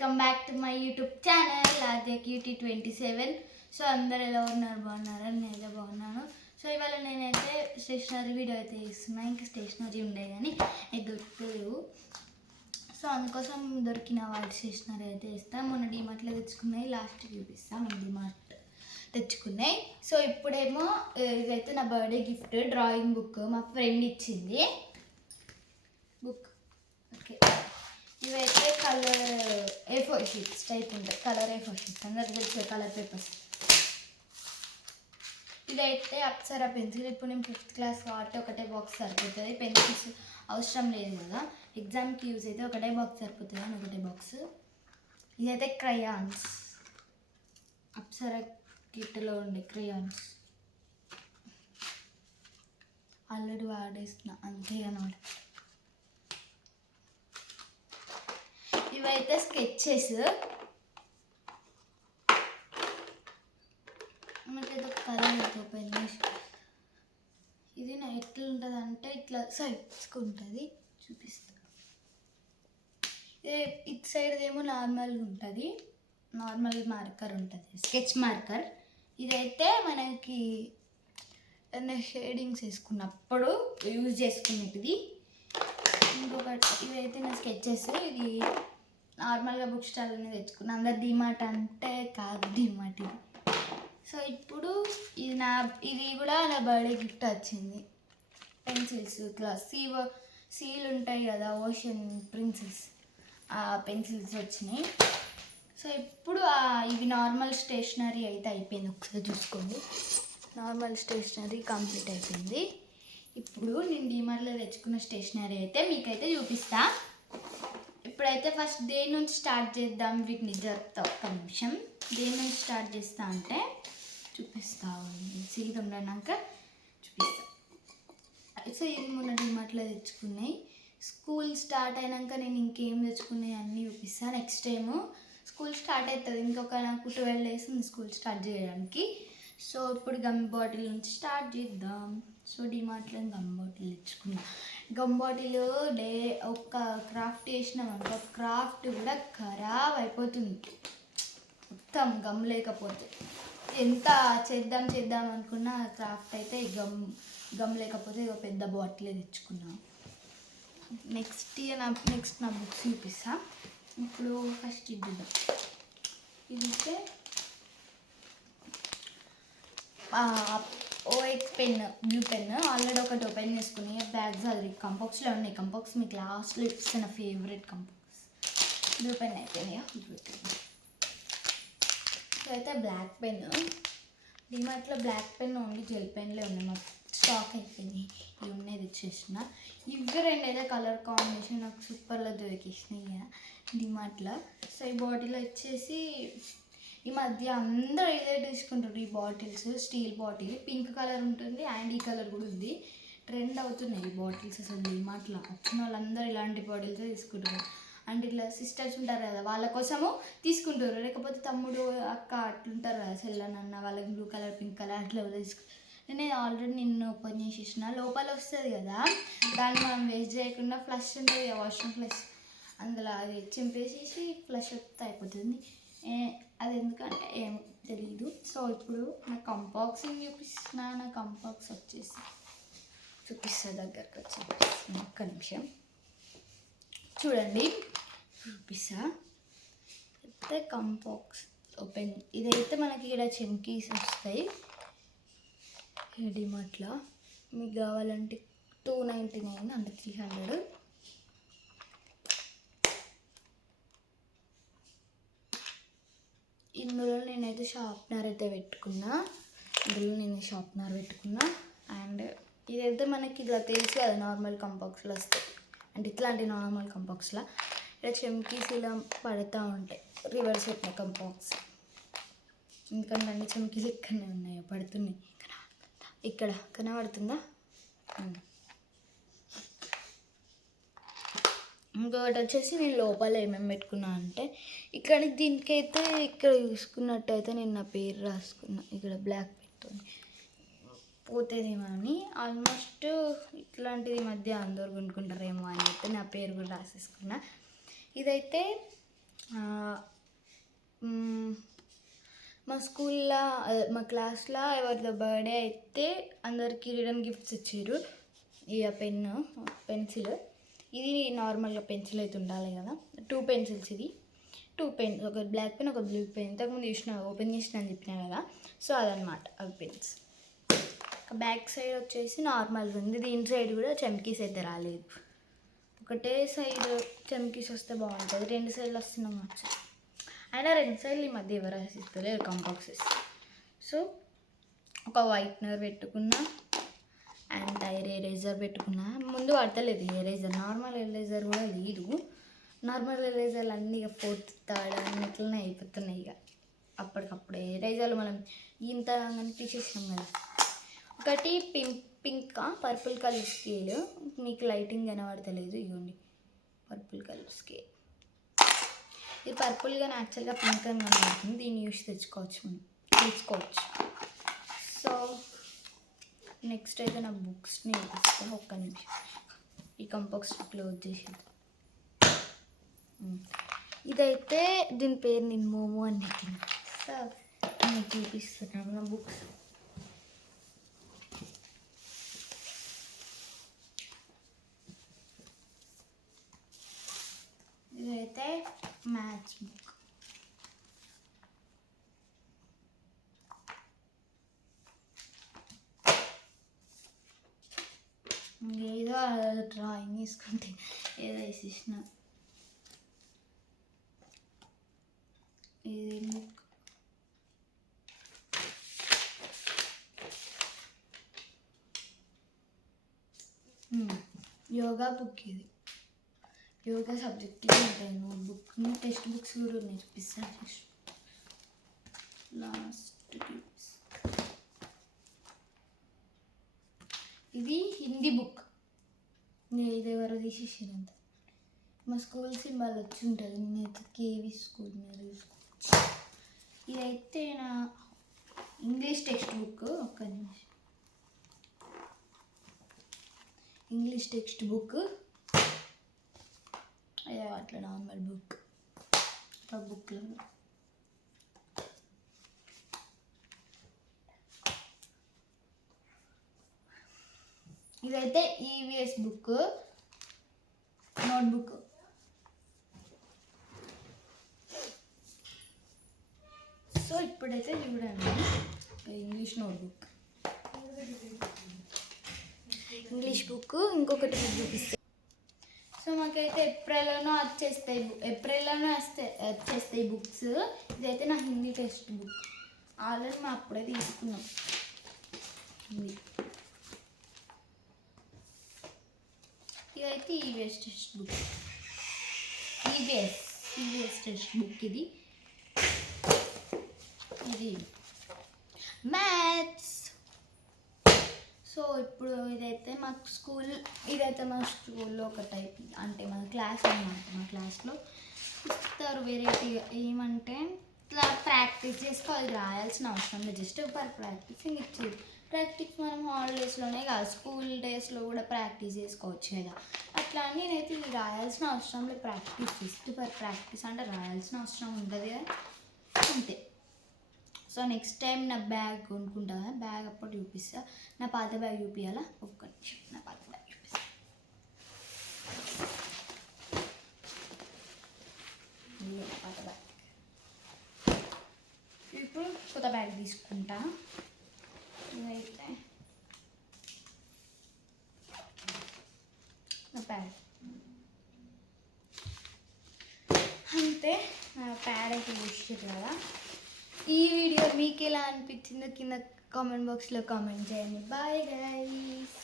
Welcome back to my YouTube channel Aadya cutie 27. So అందరు ఎలా ఉన్నారు, బాగున్నారా? నేనైతే బాగున్నాను. సో ఇవాళ నేనైతే స్టేషనరీ వీడియో అయితే ఇస్తున్నా. ఇంకా స్టేషనరీ ఉండే కానీ ఇది దొరకలేవు. సో అందుకోసం దొరికిన వాటి స్టేషనరీ అయితే ఇస్తాను. మొన్న డిమార్ట్లో తెచ్చుకున్నాయి, లాస్ట్ చూపిస్తాను. మన డిమార్ట్ తెచ్చుకున్నాయి. సో ఇప్పుడేమో ఇదైతే నా బర్త్డే గిఫ్ట్, డ్రాయింగ్ బుక్ మా ఫ్రెండ్ ఇచ్చింది. Book okay. ఇవైతే కలర్ A4 షీట్స్ టైప్ ఉంటాయి. కలర్ A4 షీట్స్ అందరికి తెలిసే కలర్ పేపర్స్. ఇదైతే అప్సరా పెన్సిల్. ఇప్పుడు నేను 5th క్లాస్ కాబట్టి ఒకటే బాక్స్ సరిపోతుంది. పెన్సిల్స్ అవసరం లేదు కదా, ఎగ్జామ్కి యూజ్ అయితే ఒకటే బాక్స్ సరిపోతుంది అని ఒకటే బాక్స్. ఇదైతే క్రయాన్స్, అప్సరా కిట్లో ఉండే క్రయాన్స్. ఆల్రెడీ వాడేస్తున్నా అంతే అన్నమాట. ఇవైతే స్కెచెస్. మనకైతే ఒక కలర్ ఓపెన్ చేసి ఇది నా ఎట్లా ఉంటుంది అంటే ఇట్లా సైడ్స్కి ఉంటుంది, చూపిస్తా. ఇటు సైడ్ ఏమో నార్మల్గా ఉంటుంది, నార్మల్ మార్కర్ ఉంటుంది, స్కెచ్ మార్కర్. ఇదైతే మనకి షేడింగ్స్ వేసుకున్నప్పుడు యూజ్ చేసుకునేటిది. ఇంకొకటి ఇదైతే నా స్కెచెస్. ఇది నార్మల్గా బుక్ స్టాల్లోనే తెచ్చుకున్నాను. అందరు డిమార్ట్ అంటే కాదు, డిమార్ట్ ఇది. సో ఇప్పుడు ఇది కూడా నా బర్త్డే గిఫ్ట్ వచ్చింది. పెన్సిల్స్ ఇట్లా సీల్ ఉంటాయి కదా, ఓషన్ ప్రిన్సెస్, ఆ పెన్సిల్స్ వచ్చినాయి. సో ఇప్పుడు ఇవి నార్మల్ స్టేషనరీ అయితే అయిపోయింది. ఒకసారి చూసుకోండి, నార్మల్ స్టేషనరీ కంప్లీట్ అయిపోయింది. ఇప్పుడు నేను డిమార్ట్లో తెచ్చుకున్న స్టేషనరీ అయితే మీకైతే చూపిస్తా. ఇప్పుడైతే ఫస్ట్ దేని నుంచి స్టార్ట్ చేద్దాం, వీటిని జరుపుతా. ఒక్క నిమిషం. దేని నుంచి స్టార్ట్ చేస్తా అంటే చూపిస్తా, సీల్ ఉండడాక చూపిస్తా. సో ఇది మొన్న డిమార్ట్లో తెచ్చుకున్నాయి. స్కూల్ స్టార్ట్ అయినాక నేను ఇంకేం తెచ్చుకున్నాయి అన్నీ చూపిస్తా. నెక్స్ట్ టైము స్కూల్ స్టార్ట్ అవుతుంది, ఇంకొక నాకు 12 days ఉంది స్కూల్ స్టార్ట్ చేయడానికి. సో ఇప్పుడు గమ్ బాటిల్ నుంచి స్టార్ట్ చేద్దాం. సో డిమార్ట్లో గమ్ బాటిల్ తెచ్చుకున్నా. గమ్ బాటిల్ ఒక క్రాఫ్ట్ చేసినామనుకో, క్రాఫ్ట్ కూడా ఖరాబ్ అయిపోతుంది మొత్తం గమ్ లేకపోతే. ఎంత చేద్దాం అనుకున్నా క్రాఫ్ట్ అయితే గమ్ లేకపోతే ఒక పెద్ద బాటిలే తెచ్చుకున్నాం. నెక్స్ట్ నా బుక్స్ చూపిస్తా. ఇప్పుడు ఫస్ట్ ఇది ఇదితే OX pen, blue pen. Already ఒకటి ఓపెన్ చేసుకుని బ్యాగ్స్ అది కంపాక్స్లో ఉన్నాయి. కంపాక్స్ మీకు లాస్ట్లో ఇప్పిస్తున్న ఫేవరెట్ కంపాక్స్. బ్లూ పెన్ అయిపోయినాయా? Blue pen. సో అయితే బ్లాక్ పెన్. డిమార్ట్లో బ్లాక్ పెన్ ఓన్లీ జెల్ పెన్లే ఉన్నాయి, మాకు స్టాక్ అయిపోయింది. ఇవి ఉన్నాయి తెచ్చేసిన. ఇవి రెండు అయితే కలర్ కాంబినేషన్ నాకు సూపర్లో దొరికేసినాయి డిమార్ట్లో. సో ఈ బాటిల్ వచ్చేసి ఈ మధ్య అందరూ ఇదే తీసుకుంటారు. ఈ bottles, steel bottle pink colour ఉంటుంది అండ్ ఈ కలర్ కూడా ఉంది. ట్రెండ్ అవుతున్నాయి ఈ బాటిల్స్ అసలు. డిమార్ట్లో వచ్చిన వాళ్ళందరూ ఇలాంటి బాటిల్స్ తీసుకుంటారు. అండ్ ఇట్లా సిస్టర్స్ ఉంటారు కదా, వాళ్ళ కోసము తీసుకుంటారు. లేకపోతే తమ్ముడు అక్క అట్లుంటారు కదా, సెల్లనన్న, వాళ్ళకి బ్లూ కలర్ పింక్ కలర్ అట్లా నేను ఆల్రెడీ నిన్ను ఓపెన్ చేసేసిన. లోపల వస్తుంది కదా, దాన్ని మనం వేస్ట్ చేయకుండా ఫ్లష్ ఉంటుంది కదా, వాష్రూమ్ ఫ్లష్, అందులో అది చింపేసేసి ఫ్లష్ వస్తే అయిపోతుంది. అది ఎందుకంటే ఏం తెలీదు. సో ఇప్పుడు నా కంపాక్సింగ్ చూపిస్తున్నా. నా కంపాక్స్ వచ్చేసి చూపిస్తా, దగ్గరకు వచ్చి ఒక్క నిమిషం చూడండి, చూపిస్తా. అయితే కంపాక్స్ ఓపెన్. ఇదైతే మనకి ఇక్కడ చెమ్కీస్ వస్తాయి డిమార్ట్లో. మీకు కావాలంటే 299 అంటే 300. ఇందులో నేనైతే షార్ప్నర్ అయితే పెట్టుకున్నా. అండ్ ఇదైతే మనకి ఇలా తెలుసు కదా, నార్మల్ కంపాక్స్లో వస్తాయి. అంటే ఇట్లాంటి నార్మల్ కంపాక్స్లో ఇలా చెమ్కీస్ ఇలా పడుతూ ఉంటాయి. రివర్స్ పెట్టిన కంపాక్స్, ఎందుకంటే అన్ని చెమ్కీస్ ఇక్కడనే ఉన్నాయో పడుతున్నాయి. ఇక్కడ కనబడుతుందా? ఇంకొకటి వచ్చేసి నేను లోపల ఏమేమి పెట్టుకున్నా అంటే, ఇక్కడ దీనికైతే ఇక్కడ చూసుకున్నట్టయితే నేను నా పేరు రాసుకున్నా ఇక్కడ బ్లాక్ పెట్టుకొని. పోతుందేమో అని ఆల్మోస్ట్ ఇట్లాంటిది మధ్య అందరు కొనుక్కుంటారేమో అని చెప్పి నా పేరు కూడా రాసేసుకున్నా. ఇదైతే మా స్కూల్లో మా క్లాస్లో ఎవరిదో బర్త్డే అయితే అందరికి రిటర్న్ గిఫ్ట్స్ ఇచ్చారు. ఇక పెన్సిల్ ఇది నార్మల్గా పెన్సిల్ అయితే ఉండాలి కదా, 2 పెన్సిల్స్. ఇది 2 పెన్స్, ఒక బ్లాక్ పెన్ ఒక బ్లూ పెన్. ఇంతకుముందు ఓపెన్ చేసిన అని చెప్పినా కదా, సో అదనమాట అవి పెన్స్. బ్యాక్ సైడ్ వచ్చేసి నార్మల్గా ఉంది. దీని సైడ్ కూడా చమ్కీస్ అయితే రాలేదు. ఒకటే సైడ్ చమ్కీస్ వస్తే బాగుంటుంది, 2 సైడ్లు వస్తున్నాం వచ్చి. అయినా 2 సైడ్లు ఈ మధ్య ఎవరు రాసిస్తలేరు కంపాక్సెస్. సో ఒక వైట్నర్ పెట్టుకున్నా, అండ్ ఎరేజర్ పెట్టుకున్నా. ముందు పడతలేదు ఎరేజర్, నార్మల్ ఎరేజర్ కూడా లేదు. నార్మల్ ఎరేజర్లు అన్నీ ఇక 4th, 3rd అన్నిట్లనే అయిపోతున్నాయి. ఇక అప్పటికప్పుడే ఎరేజర్లు మనం ఇంత తీసేసినాం కదా. ఒకటి పింక్ పర్పుల్ కలర్ స్కేల్, మీకు లైటింగ్ కనబడతలేదు, ఇవ్వండి పర్పుల్ కలర్ స్కేల్. ఇది పర్పుల్ కానీ యాక్చువల్గా పింక్ అని కనబడుతుంది. దీన్ని యూస్ తీసుకోవచ్చు. సో నెక్స్ట్ అయితే నా బుక్స్ని చూపిస్తాను. ఒక్క నిమిషం, ఈ కంపాక్స్ క్లోజ్ చేసి. ఇదైతే దీని పేరు నేను మోమో అని పెట్టింది. సో నేను చూపిస్తున్నాను నా బుక్స్. ఇదైతే మ్యాథ్స్ బుక్. ఏదో డ్రాయింగ్ తీసుకుంటే ఏదో వేసేసిన. ఇది బుక్ యోగా బుక్. ఇది యోగా సబ్జెక్టివ్ ఉంటాయి. నోట్బుక్, టెక్స్ట్ బుక్స్ కూడా ఉన్నాయి, చూపిస్తాను. లాస్ట్ ఇది హిందీ బుక్. ఇది ఎవరో తీసేసారంత. మా స్కూల్ సింబల్ వచ్చి ఉంటుంది. నేనైతే కేవీ స్కూల్ తీసుకోవచ్చు. ఇదైతే నా ఇంగ్లీష్ టెక్స్ట్ బుక్. ఒక్క నిమిషం, ఇంగ్లీష్ టెక్స్ట్ బుక్. అదే అట్లా నార్మల్ బుక్. ఒక బుక్లో ఇదైతే ఈవీఎస్ బుక్, నోట్బుక్. సో ఇప్పుడైతే చూడండి, ఇంగ్లీష్ నోట్బుక్, ఇంగ్లీష్ బుక్. ఇంకొకటి బుక్ చూపిస్తాను. సో మాకైతే ఏప్రిల్లోనూ వచ్చేస్తాయి బుక్స్. ఇదైతే నా హిందీ టెక్స్ట్ బుక్. ఆల్రెడీ మేము అప్పుడే తీసుకున్నాం హిందీ. ఇదైతే EVS text book. EVS text book. ఇది మ్యాథ్స్. సో ఇప్పుడు ఇదైతే మా స్కూల్లో ఒక టైప్, అంటే మన క్లాస్ అన్నమాట. మా క్లాస్లో ఇస్తారు వెరైటీగా. ఏమంటే ఇట్లా ప్రాక్టీస్ చేసుకోవాలి, రాయాల్సిన అవసరం లేదు, జస్ట్ ఫర్ ప్రాక్టీసింగ్ ఇచ్చేది. ప్రాక్టీస్ మనం హాలిడేస్లోనే కాదు, స్కూల్ డేస్లో కూడా ప్రాక్టీస్ చేసుకోవచ్చు కదా. అట్లా అని నేనైతే ఇది రాయాల్సిన అవసరం లేదు, ప్రాక్టీస్ జస్ట్ ఫర్ ప్రాక్టీస్ అంటే రాయాల్సిన అవసరం ఉంటుంది కదా, అంతే. సో నెక్స్ట్ టైం నా బ్యాగ్ కొనుక్కుంటా కదా, బ్యాగ్ అప్పుడు చూపిస్తా. నా పాత బ్యాగ్ చూపించాలా? ఒక్క నిమిషం, నా పాత బ్యాగ్ చూపిస్తా. పాత బ్యాగ్. ఇప్పుడు కొత్త బ్యాగ్ తీసుకుంటా. ఇదైతే నా బ్యాగ్, అంతే. నా ప్యాడ్ అయితే చూసారు కదా. ఈ వీడియో మీకు ఎలా అనిపించిందో కింద కామెంట్ బాక్స్లో కామెంట్ చేయండి. Bye guys.